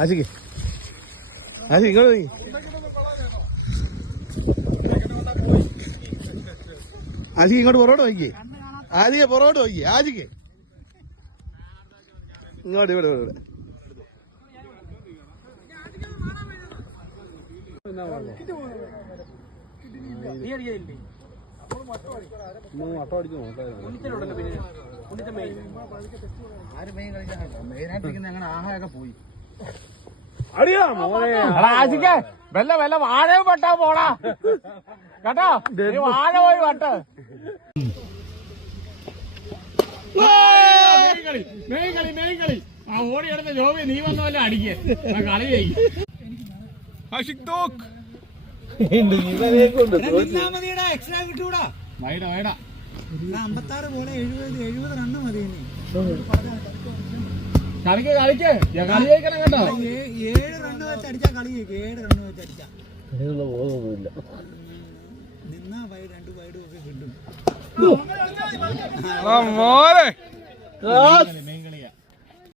ആശിക്ക് ഇങ്ങോട്ട് പോയി. ആശിക്ക് ഇങ്ങോട്ട് പുറകോട്ട് നോക്കിയേ. ആദിക പുറകോട്ട് നോക്കിയേ. ആദിക്ക് ഇങ്ങോട്ട് ഇവിടെ ഇവിടെ പോയി വല്ല വല്ല വാഴ പെട്ടാ പോടാ കേട്ടോ. വാഴ പോയി വട്ട് കളി ആ ഓടിയെടുത്ത ജോബി നീ വന്ന വല്ല അടിക്കേ കളി ചെയ്യും. എക്സ്ട്രാ കിട്ടൂടാ. 56 പോലെ 70 റണ്ണ് മതി. കളിക്ക് കളി ജയിക്കണം കേട്ടോ. 7 റണ്ണ് വെച്ച് അടിച്ചാ കളി ജയിക്കും. 7 റണ്ണ് വെച്ച് അടിച്ചാ നിന്നാ 2 വൈഡ് ഒക്കെ കിട്ടും.